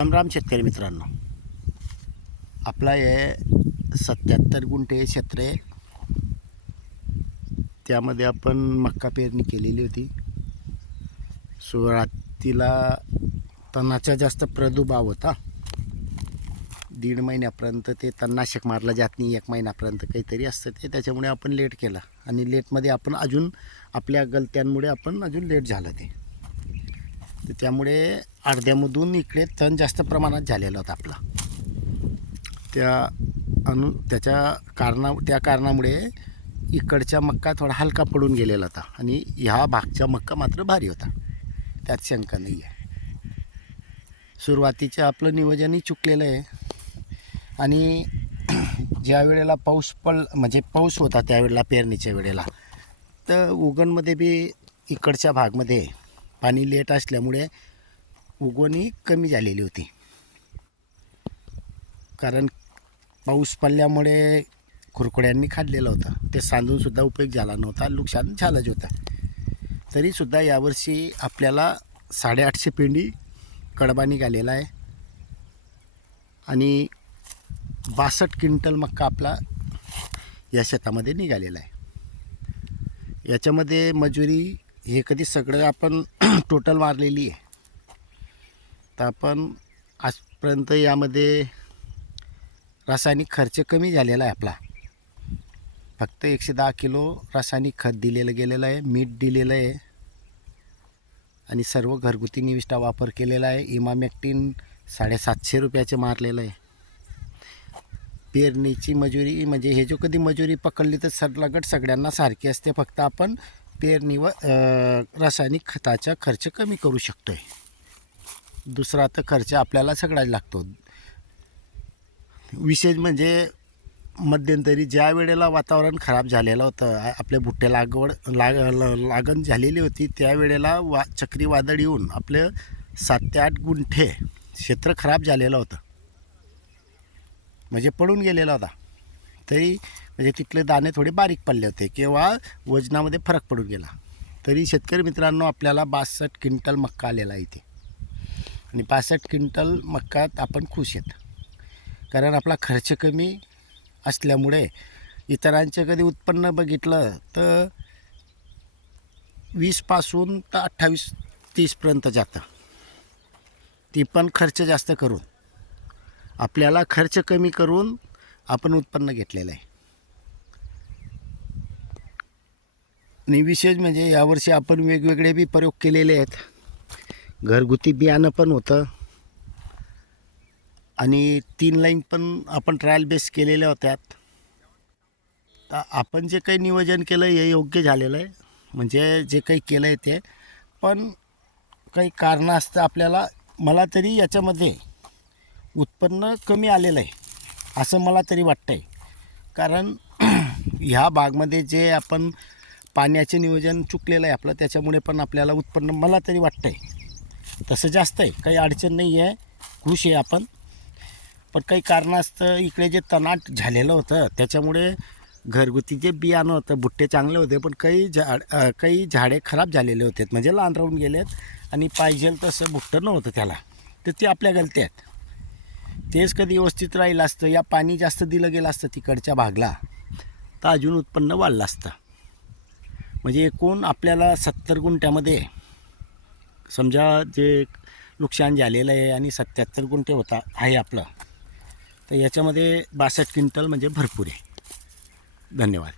राम शेतकरी मित्रांनो, आपला हे 77 गुंठे क्षेत्र आहे. त्यामध्ये आपण मक्का पेरणी केलेली होती. सुरुवातीला तणाचा जास्त प्रादुर्भाव होता. 1.5 महिन्यापर्यंत ते तणनाशक मारलं जात नाही, 1 महिन्यापर्यंत काहीतरी असतं ते, त्याच्यामुळे आपण लेट केला. आणि लेटमध्ये आपण अजून आपल्या गलत्यांमुळे आपण अजून लेट झालं ते. तर त्यामुळे अर्ध्यामधून इकडे तण जास्त प्रमाणात झालेला होता आपला. त्या कारणामुळे इकडचा मक्का थोडा हलका पडून गेलेला होता आणि ह्या भागचा मक्का मात्र भारी होता, त्यात शंका नाही आहे. सुरुवातीचं आपलं नियोजनही चुकलेलं आहे. आणि ज्या वेळेला पाऊस होता त्यावेळेला पेरणीच्या वेळेला, तर उगवणमध्ये बी इकडच्या भागमध्ये पाणी लेट असल्यामुळे उगवणही कमी झालेली होती. कारण पाऊस पडल्यामुळे खुरकड्यांनी खाल्लेलं होतं, ते सांधूनसुद्धा उपयोग झाला नव्हता, नुकसान झालंच होतं. तरीसुद्धा यावर्षी आपल्याला 850 पेंडी कडबा निघालेला आहे आणि 62 क्विंटल मक्का आपला या शेतामध्ये निघालेला आहे. याच्यामध्ये मजुरी हे कधी सगळं आपण टोटल मारलेली आहे. तर आपण आजपर्यंत यामध्ये रासायनिक खर्च कमी झालेला आहे आपला. फक्त 110 किलो रासायनिक खत दिलेलं गेलेलं आहे, मीठ दिलेलं आहे आणि सर्व घरगुती निविष्ठा वापर केलेला आहे. इमामॅक्टिन 750 रुपयाचे मारलेलं आहे. पेरणीची मजुरी म्हणजे हे जो कधी मजुरी पकडली तर सरलगट सगळ्यांना सारखी असते, फक्त आपण पेरणीवर रासायनिक खताचा खर्च कमी करू शकतो आहे. दुसरा तर खर्च आपल्याला सगळाच लागतो. विशेष म्हणजे मध्यंतरी ज्या वेळेला वातावरण खराब झालेलं होतं, आपल्या भुट्टे लागण झालेली होती, त्यावेळेला चक्रीवादळ येऊन आपलं 7 ते 8 गुंठे क्षेत्र खराब झालेलं होतं, म्हणजे पडून गेलेला होता. तरी म्हणजे तिथले दाणे थोडे बारीक पडले होते किंवा वजनामध्ये फरक पडून गेला. तरी शेतकरी मित्रांनो, आपल्याला 62 क्विंटल मक्का आलेला आहे इथे. आणि 62 क्विंटल मक्कात आपण खुश आहेत, कारण आपला खर्च कमी असल्यामुळे. इतरांचे कधी उत्पन्न बघितलं तर 20 पासून तर 28-30पर्यंत जातं, ती पण खर्च जास्त करून. आपल्याला खर्च कमी करून आपण उत्पन्न घेतलेलं आहे. आणि विशेष म्हणजे यावर्षी आपण वेगवेगळे बी प्रयोग केलेले आहेत. घरगुती बियाणं पण होतं आणि 3 लाईन पण आपण ट्रायल बेस केलेल्या होत्या. तर आपण जे काही नियोजन केलं हे योग्य झालेलं आहे, म्हणजे जे काही केलं आहे ते. पण काही कारणं असतं आपल्याला, मला तरी याच्यामध्ये उत्पन्न कमी आलेलं आहे असं मला तरी वाटतं आहे. कारण ह्या भागमध्ये जे आपण पाण्याचे नियोजन चुकलेलं आहे आपलं, त्याच्यामुळे पण आपल्याला उत्पन्न मला तरी वाटतं आहे तसं जास्त आहे. काही अडचण नाही आहे, खुश आहे आपण. पण काही कारणं असतं, इकडे जे तणाट झालेलं होतं त्याच्यामुळे घरगुती जे बियाणं होतं भुट्टे चांगले होते, पण काही झाडे खराब झालेले होते, म्हणजे लहान राहून गेलेत आणि पाहिजे तसं भुट्टं नव्हतं त्याला. तर ते आपल्या गलती आहेत. तेच कधी व्यवस्थित राहिलं असतं, या पाणी जास्त दिलं गेलं असतं तिकडच्या भागला, तर अजून उत्पन्न वाढलं असतं. म्हणजे एकूण आपल्याला 70 गुंठ्यामध्ये समजा जे नुकसान झालेलं आहे आणि 77 गुंठे आहे आपलं, तर याच्यामध्ये 62 क्विंटल म्हणजे भरपूर आहे. धन्यवाद.